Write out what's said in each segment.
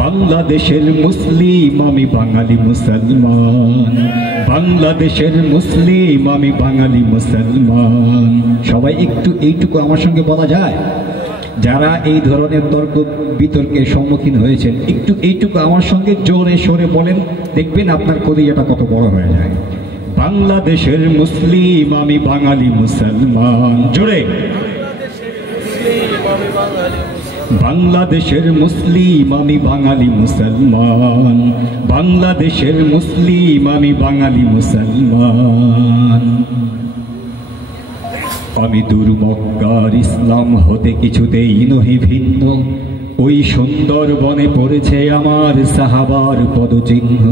বাংলাদেশের মুসলিম আমি বাঙালি মুসলমান, বাংলাদেশের মুসলিম আমি বাঙালি মুসলমান। সবাই একটু এইটুকু আমার সঙ্গে বলা যায়? যারা এই ধরনের তর্ক বিতর্কের সম্মুখীন হয়েছেন একটু এইটুকু আমার সঙ্গে জোরে সোরে বলেন, দেখবেন আপনার কলিজাটা কত বড় হয়ে যায়। বাংলাদেশের মুসলিম আমি বাঙালি মুসলমান। জোরে। বাংলাদেশের মুসলিম আমি বাঙালি মুসলমান, বাংলাদেশের মুসলিম আমি বাঙালি মুসলমান। আমি দুর্মক্কার ইসলাম হতে কিছুতেই নহি ভিন্ন, ওই সুন্দর বনে পড়েছে আমার সাহাবার পদচিহ্ন।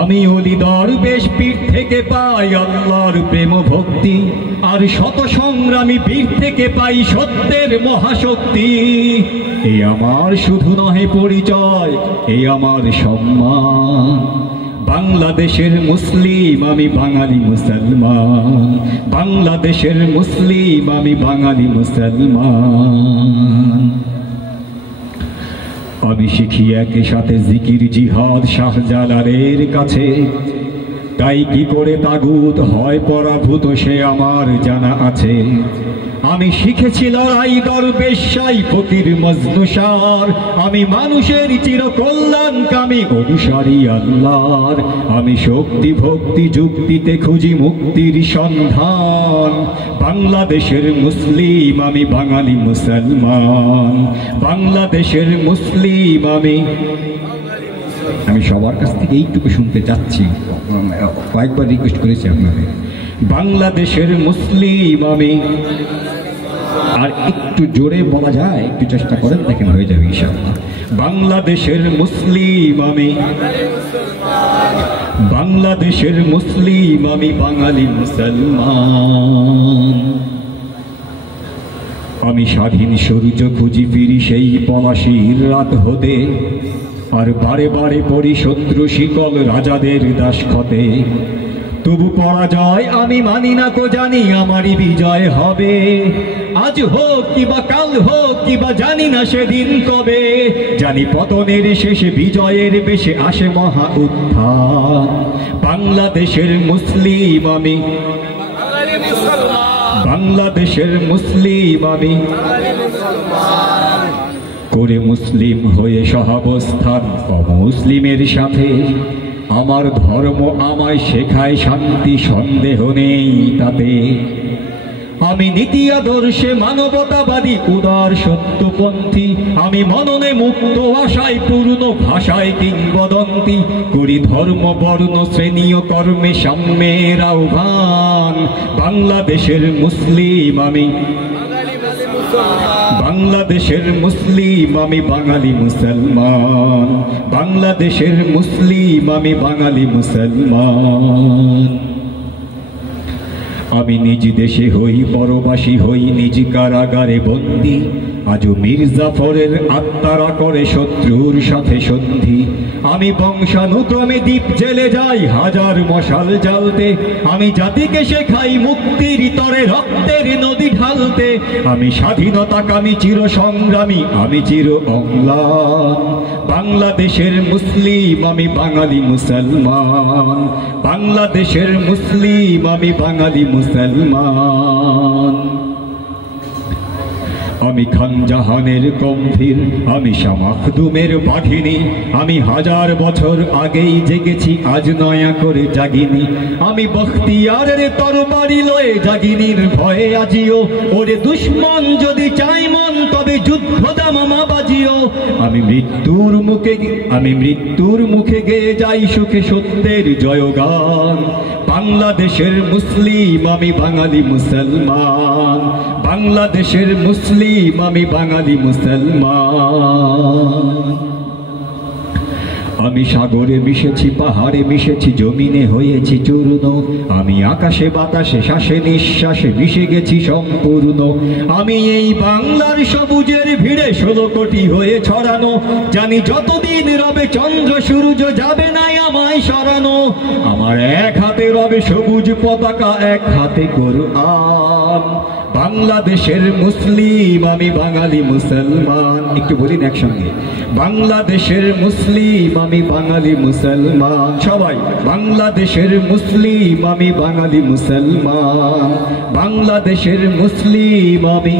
আমি অলি দরবেশ পীর থেকে পাই আল্লাহর প্রেম ভক্তি, আর শত সংগ্রামী বীর থেকে পাই সত্যের মহাশক্তি। এই আমার শুধু নহে পরিচয়, এই আমার সম্মান। বাংলাদেশের মুসলিম আমি বাঙালি মুসলমান, বাংলাদেশের মুসলিম আমি বাঙালি মুসলমান। আমি শিখি একই সাথে জিকির জিহাদ শাহজালালের কাছে, তাই কি করে তাগুত হয় পরাভূত সে আমার জানা আছে। আমি শিখেছি লড়াই দরবেশাই ফকির মজনুসার, আমি মানুষের চিরকল্যাণকামী অনুসারী আল্লাহর। আমি শক্তি ভক্তি যুক্তিতে খুঁজি মুক্তির সন্ধান। বাংলাদেশের মুসলিম আমি বাঙালি মুসলমান, বাংলাদেশের মুসলিম আমি সবার কাছ থেকে এইটুকু শুনতে চাচ্ছি, কয়েকবার রিকোয়েস্ট করেছি আপনাদের। বাংলাদেশের মুসলিম আমি, আর একটু জোরে বলা যায়, একটু চেষ্টা করেন, দেখেন হয়ে যাবে ইনশাআল্লাহ। বাংলাদেশের মুসলিম আমি, বাংলাদেশের মুসলিম আমি বাঙালি মুসলমান। আমি স্বাধীন সূর্য খুঁজি ফিরি সেই পলাশির রাত হতে, আর বারে বারে পড়ি শত্রু শিকল রাজাদের দাসখতে। তবু পরাজয় আমি মানি না কো, জানি আমারই বিজয় হবে। আজ হোক কিবা কাল হোক কিবা জানি না সেদিন কবে, জানি পতনের শেষে বিজয়ের বেশে আসে মহা উত্থান। বাংলাদেশের মুসলিম আমি, বাংলাদেশের মুসলিম আমি, করে মুসলিম হয়ে সহাবস্থান অমুসলিমের সাথে। আমার ধর্ম আমায় শেখায় শান্তি, সন্দেহ নেই তাতে। আমি নীতি আদর্শে মানবতাবাদী উদার সত্যপন্থী, আমি মননে মুক্ত আশায় পূর্ণ ভাষায় কিংবদন্তি। করি ধর্ম বর্ণ শ্রেণী ও কর্মে সাম্যের আহ্বান। বাংলাদেশের মুসলিম আমি, বাংলাদেশের মুসলিম আমি বাঙালি মুসলমান, বাংলাদেশের মুসলিম আমি বাঙালি মুসলমান। আমি নিজ দেশে হই পরবাসী হই, নিজ কারাগারে বন্দী। আজও মীর জাফরের আত্মারা করে শত্রুর সাথে সন্ধি। আমি বংশানুক্রমে দ্বীপ জেলে যাই হাজার মশাল জ্বালতে। আমি জাতিকে শেখাই মুক্তির তরে রক্তের নদী ঢালতে। আমি স্বাধীনতাকামী চির সংগ্রামী, আমি চির অম্লান। বাংলাদেশের মুসলিম আমি বাঙালি মুসলমান, বাংলাদেশের মুসলিম আমি বাঙালি মুসলমান। আমি খান জাহানের গম্ভীর, আমি শাহ মাখদুমের বাঘিনী। আমি হাজার বছর আগেই জেগেছি, আজ নয়া করে জাগিনি। আমি বখতিয়ারের তরবারি লয়ে জাগিনীর ভয়ে আজিও। ওরে দুশ্মন যদি চাই মন, তবে যুদ্ধ দামামা বাজিও। আমি মৃত্যুর মুখে গেয়ে যাই সুখে সত্যের জয়গান। বাংলাদেশের মুসলিম আমি বাঙালি মুসলমান, বাংলাদেশের মুসলিম আমি বাঙালি মুসলমান। আমি সাগরে মিশেছি, পাহাড়ে মিশেছি, জমিনে হয়েছি চূর্ণ। আমি আকাশে বাতাসে শ্বাসে নিঃশ্বাসে মিশে গেছি সম্পূর্ণ। আমি এই বাংলার সবুজের ভিড়ে 16 কোটি হয়ে ছড়ানো। জানি যতদিন রবে চন্দ্র সূর্য যাবে না আমায় সরানো। আমার এক হাতে রবে সবুজ পতাকা, এক হাতে কোরআন। বাংলাদেশের মুসলিম আমি বাঙালি মুসলমান, একটু বলিন একসঙ্গে, বাংলাদেশের মুসলিম আমি বাঙালি মুসলমান, সবাই বাংলাদেশের মুসলিম আমি বাঙালি মুসলমান, বাংলাদেশের মুসলিম আমি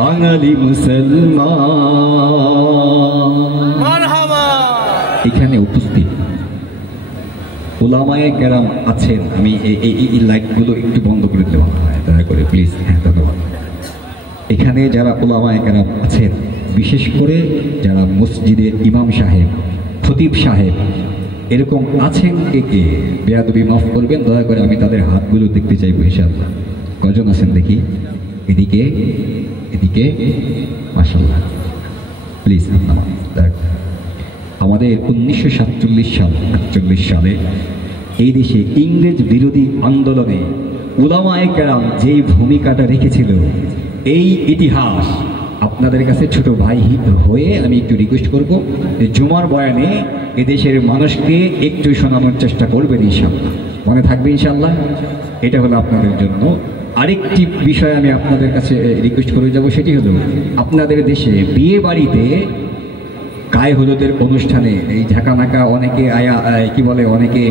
বাঙালি মুসলমান। এখানে উপস্থিত উলামায়ে কেরাম আছেন, আমি এই লাইটগুলো একটু বন্ধ করে দেওয়া হয় দয়া করে প্লিজ, হ্যাঁ ধন্যবাদ। এখানে যারা উলামায়ে কেরাম আছেন, বিশেষ করে যারা মসজিদের ইমাম সাহেব, খতিব সাহেব এরকম আছেন, কে কে বেয়াদবি মাফ করবেন দয়া করে, আমি তাদের হাতগুলো দেখতে চাইবো ইনশাআল্লাহ। কজন আছেন দেখি, এদিকে এদিকে, মাশাআল্লাহ, প্লিজ আমাদের 1947 সালে এই দেশে ইংরেজ বিরোধী আন্দোলনে উলামায়ে কেরাম যেই ভূমিকাটা রেখেছিল, এই ইতিহাস আপনাদের কাছে ছোট ভাই হয়ে আমি একটু রিকোয়েস্ট করব যে জুমার বয়ানে এদেশের মানুষকে একটু শোনানোর চেষ্টা করবেন ইনশাআল্লাহ, মনে থাকবে ইনশাআল্লাহ। এটা হলো আপনাদের জন্য। আরেকটি বিষয় আমি আপনাদের কাছে রিকোয়েস্ট করে যাব, সেটি হলো আপনাদের দেশে বিয়ে বাড়িতে গায়ে হলুদের অনুষ্ঠানে এই ঝাঁকানাকা অনেকে কি বলে, অনেকে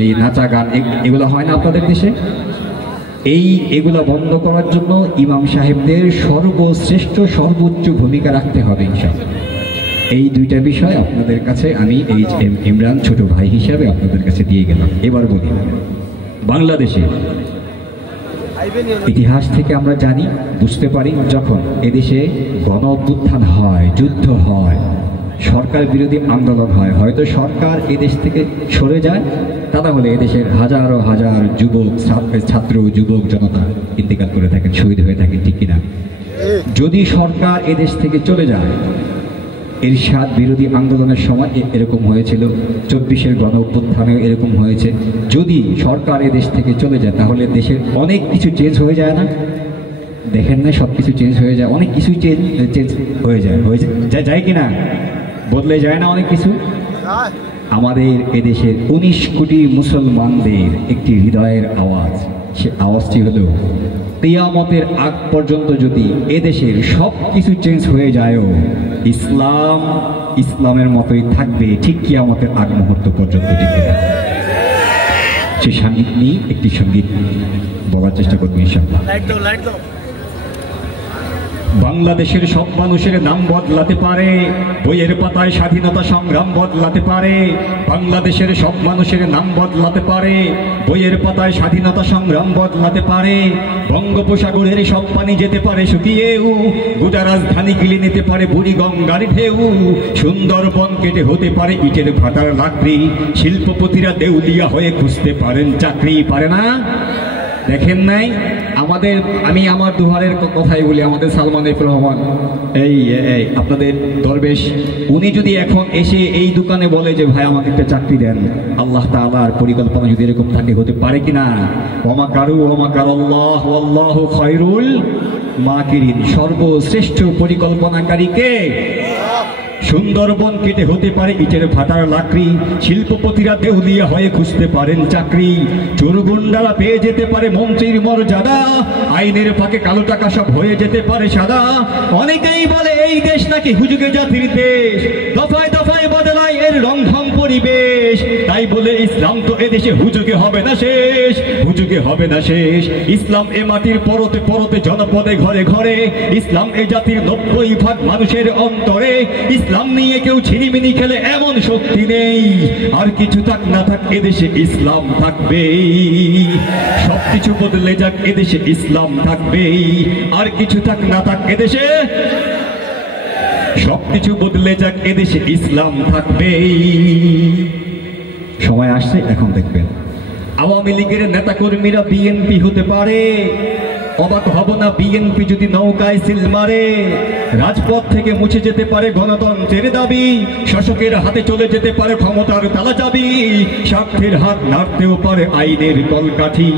এই নাচা গান এগুলো হয় না আপনাদের দেশে, এগুলো বন্ধ করার জন্য ইমাম সাহেবদের সর্বশ্রেষ্ঠ সর্বোচ্চ ভূমিকা রাখতে হবে ইনশাআল্লাহ। এই দুইটা বিষয় আপনাদের কাছে আমি এই ইমরান ছোট ভাই হিসাবে আপনাদের কাছে দিয়ে গেলাম। এবার বলি, বাংলাদেশে ইতিহাস থেকে আমরা জানি, বুঝতে পারি, যখন এদেশে গণ অভ্যুত্থান হয়, যুদ্ধ হয়, সরকার বিরোধী আন্দোলন হয়, হয়তো সরকার এদেশ থেকে সরে যায়, তা না হলে এদেশের হাজারো হাজার যুবক ছাত্র যুবক জনতা ইন্তেকাল করে থাকেন, শহীদ হয়ে থাকেন, ঠিক কিনা? যদি সরকার এদেশ থেকে চলে যায়, এরশাদ বিরোধী আন্দোলনের সময় এরকম হয়েছিল, 24-এর গণ অভ্যুত্থানেও এরকম হয়েছে। যদি সরকার এদেশ থেকে চলে যায় তাহলে দেশের অনেক কিছু চেঞ্জ হয়ে যায় না? দেখেন না, সব কিছু চেঞ্জ হয়ে যায়, অনেক কিছু চেঞ্জ হয়ে যায় কিনা? বদলে যায় না অনেক কিছু? আমাদের এদেশের 19 কোটি মুসলমানদের একটি হৃদয়ের আওয়াজ, সে আওয়াজটি হলো কিয়ামতের আগ পর্যন্ত যদি এদেশের সব কিছু চেঞ্জ হয়ে যায়ও, ইসলাম ইসলামের মতোই থাকবে ঠিক কিয়ামতের আগ মুহূর্ত পর্যন্ত। ঠিক আছে, সে সঙ্গীত নিয়ে একটি সঙ্গীত বলার চেষ্টা করবো ইনশাআল্লাহ। বাংলাদেশের সব মানুষের নাম বদলাতে পারে, বইয়ের পাতায় স্বাধীনতা সংগ্রাম বদলাতে পারে, বাংলাদেশের সব মানুষের নাম বদলাতে পারে, বইয়ের পাতায় স্বাধীনতা সংগ্রাম বদলাতে পারে, বঙ্গোপসাগরের সব পানি যেতে পারে শুকিয়েও, গোটা রাজধানী গিলে নিতে পারে বুড়ি গঙ্গার ঢেউ, সুন্দরবন কেটে হতে পারে ইটের ভাটার লাকড়ি, শিল্পপতিরা দেউলিয়া হয়ে খুঁজতে পারেন চাকরি, পারে না? দেখেন নাই আমাদের, আমি আমার দুহারের কথাই বলি, আমাদের সালমান এফ রহমান এই আপনাদের দরবেশ, উনি যদি এখন এসে এই দোকানে বলে যে ভাই আমাকে একটা চাকরি দেন, আল্লাহ তাআলার পরিকল্পনা যদি এরকম থাকে, হতে পারে কিনা? ওমা কারু ওমা কারাল্লাহ আল্লাহু খায়রুল মাকিরিন, সর্বশ্রেষ্ঠ পরিকল্পনাকারী কে? সুন্দরবন কেটে হতে পারে ইটের ভাটার লাকড়ি, শিল্পপতিরা দেউলিয়া হয়ে খুঁজতে পারেন চাকরি, চোরগুন্ডারা পেয়ে যেতে পারে মন্ত্রীর মর্যাদা, আইনের ফাঁকে কালো টাকা সব হয়ে যেতে পারে সাদা। অনেকেই বলে এই দেশ নাকি হুজুগে জাতির দেশ, দফায় দফায় বদলায় এর রংঢং পরিবেশ, তাই বলে ইসলাম তো এদেশে হুজুগে হবে না শেষ, হুজুগে হবে না শেষ। ইসলাম এ মাটির পরতে পরতে জনপদে ঘরে ঘরে, ইসলাম এ জাতির 90% মানুষের অন্তরে, ইসলাম নিয়ে কেউ ছিনিমিনি খেলে এমন শক্তি নেই, আর কিছু থাক না থাক এদেশে ইসলাম থাকবেই, সবকিছু বদলে যাক এদেশে ইসলাম থাকবেই, আর কিছু থাক না থাক এদেশে, সবকিছু বদলে যাক এদেশে ইসলাম থাকবেই। সময় আসছে, এখন দেখবেন আওয়ামী লীগের নেতা কর্মীরা বিএনপি হতে পারে, অবাক হব না বিএনপি যদি নৌকায় সিল মারে, রাজপথ থেকে মুছে যেতে পারে গণতন্ত্রের দাবি, শাসকের হাতে চলে যেতে পারে ক্ষমতার তালা চাবি, স্বার্থের হাত নাড়তেও পারে আইনের কলকাঠি,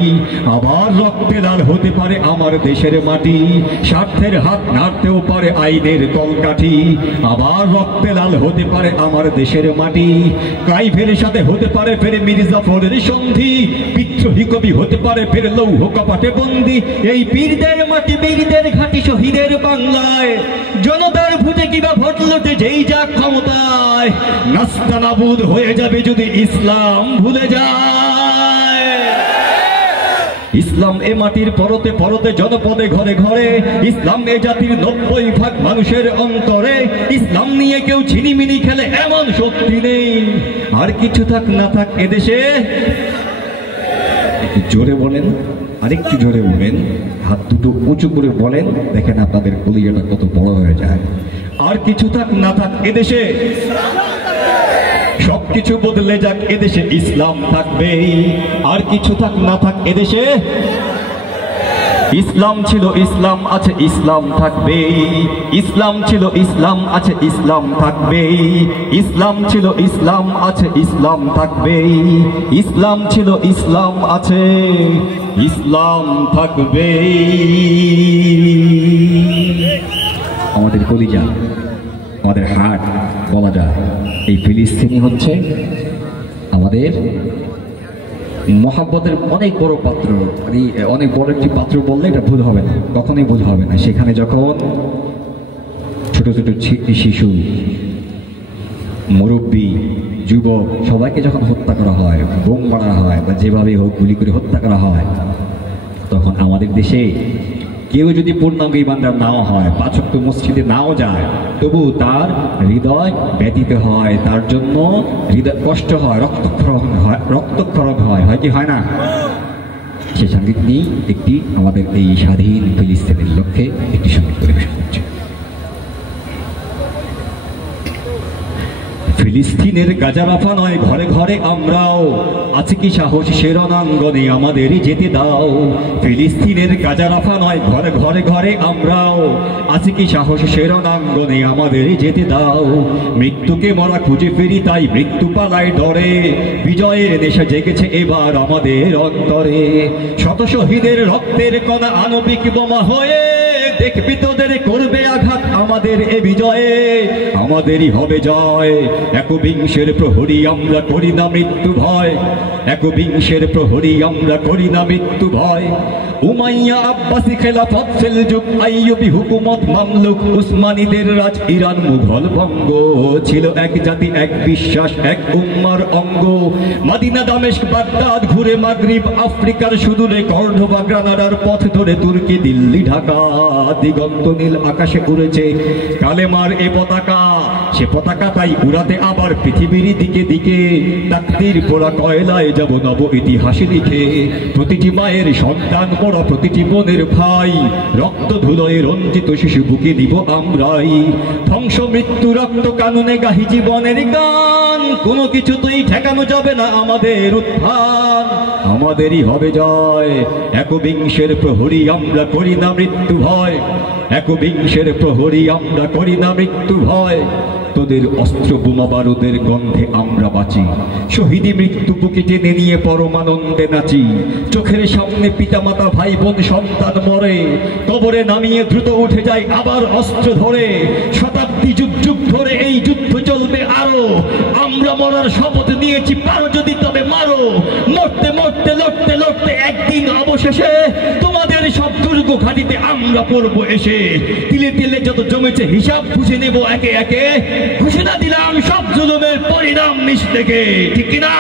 আবার রক্তে লাল হতে পারে আমার দেশের মাটি, স্বার্থের হাত নাড়তেও পারে আইনের কলকাঠি, আবার রক্তে লাল হতে পারে আমার দেশের মাটি, ক্লাইভের সাথে হতে পারে ফেরে মীর জাফরের সন্ধি, বিদ্রোহী কবি হতে পারে ফের লৌহ কপাটে বন্দি, এই বীরদের মাটি বীরদের ঘাটি শহীদের বাংলায় জনতার ভোটে কিবা ভোট লুটে যেই যাক ক্ষমতায় নাস্তানাবুদ হয়ে যাবে যদি ইসলাম ভুলে যায়। ইসলাম এ মাটির পরতে পরতে জনপদে ঘরে ঘরে ইসলাম এ জাতির 90% মানুষের অন্তরে ইসলাম নিয়ে কেউ ছিনিমিনি খেলে এমন শক্তি নেই। আর কিছু থাক না থাক এদেশে, একটু জোরে বলেন, আরেকটু জোরে বলেন, হাত দুটো উঁচু করে বলেন, দেখেন আপনাদের কলিজাটা কত বড় হয়ে যায়। আর কিছু থাক না থাক এদেশে, সবকিছু বদলে যাক এদেশে ইসলাম থাকবে। আর কিছু থাক না থাক এদেশে ইসলাম ছিল ইসলাম আছে ইসলাম থাকবে। ইসলাম ছিল ইসলাম আছে ইসলাম থাকবে। ইসলাম ছিল ইসলাম আছে ইসলাম থাকবে। ইসলাম ছিল ইসলাম আছে ইসলাম থাকবে। আমাদের কলিজা, আমাদের হার্ট বলা যায়, এই ফিলিস্তিনি হচ্ছে আমাদের মহাব্বতের অনেক বড় পাত্র। অনেক বড় একটি পাত্র বললে এটা ভুল হবে না, কখনোই ভুল হবে না। সেখানে যখন ছোট ছোট শিশু, মুরব্বী, যুবক সবাইকে যখন হত্যা করা হয়, বোম মারা হয় বা যেভাবে হোক গুলি করে হত্যা করা হয়, তখন আমাদের দেশে কেউ যদি পূর্ণাঙ্গ ইমানদার নাও হয়, 5 ওয়াক্ত মসজিদে নাও যায়, তবু তার হৃদয় ব্যথিত হয়, তার জন্য হৃদয় কষ্ট হয়, রক্তক্ষরণ হয়, হয় কি হয় না? সে সঙ্গীত নিয়েই একটি আমাদের এই স্বাধীন ফিলিস্তিনের লক্ষ্যে একটি সঙ্গীত পরিবেশন করছে। ফিলিস্তিনের গাজা রাফা নয় ঘরে ঘরে আমরাও, আছে কি সাহস সে রণাঙ্গনে আমাদেরই যেতে দাও। ফিলিস্তিনের গাজা রাফা নয় ঘরে ঘরে ঘরে আমরাও, আছে কি সাহস সে রণাঙ্গনে আমাদেরই যেতে দাও। মৃত্যুকে মরা খুঁজে ফিরি তাই মৃত্যু পালায় ডরে, বিজয়ের নেশা জেগেছে এবার আমাদের অন্তরে। শত শহীদের রক্তের কণা আণবিক বোমা হয়ে দেখবি তোদের করবে আঘাত আমাদের এ বিজয়ে, আমাদেরই হবে জয়। একবিংশের প্রহরী আমরা করি না মৃত্যু ভয়, একবিংশের প্রহরী আমরা করি না মৃত্যু ভয়। উমাইয়া আব্বাসী খেলাফত সেলজুক আইয়ুবী হুকুমত মামলুক উসমানীদের রাজ ইরান মুঘল বঙ্গ, ছিল এক জাতি এক বিশ্বাস এক উম্মার অঙ্গ। মদিনা দামেস্ক বাগদাদ ঘুরে মাগরিব আফ্রিকার সুদূরে কর্ডোবা গ্রানাডার পথ ধরে তুর্কি দিল্লি ঢাকা, দিগন্ত নীল আকাশে উড়েছে কালেমার এ পতাকা। সে পতাকা তাই উড়াতে আবার পৃথিবীর দিকে দিকে, তাকদীর পোড়া কয়লায় যাব নব ইতিহাস লিখে। প্রতিটি মায়ের সন্তান পড়া প্রতিটি বোনের ভাই, রক্ত ধুলোয় রঞ্জিত শিশু বুকে নিব আমরাই। ধ্বংস মৃত্যু রক্ত কানুনে গাহি জীবনের গান, কোনো কিছুতেই ঠেকানো যাবে না আমাদের উত্থান, আমাদেরই হবে জয়। একবিংশের প্রহরী আমরা করি না মৃত্যু ভয়, একবিংশের প্রহরী আমরা করি না মৃত্যু ভয়। তোদের অস্ত্র বোমা বারুদের গন্ধে আমরা বাঁচি, শহীদি মৃত্যু বুকে টেনে নিয়ে পরমানন্দে নাচি। চোখের সামনে পিতামাতা ভাই বোন সন্তান মরে, কবরে নামিয়ে দ্রুত উঠে যায় আবার অস্ত্র ধরে। শতাব্দী যুগ যুগ ধরে এই যুদ্ধ চলবে আরো, আমরা মরার শপথ নিয়েছি পারো যদি তবে মারো। মরতে মরতে লড়তে লড়তে একদিন অবশেষে তোমাদের সব দুর্গ ঘাটিতে আমরা পড়বো এসে। তিলে তিলে যত জমেছে হিসাব বুঝে নেব একে একে, ঘোষণা দিলাম সব জুলুমের পরিণাম নিচ থেকে, ঠিক কিনা?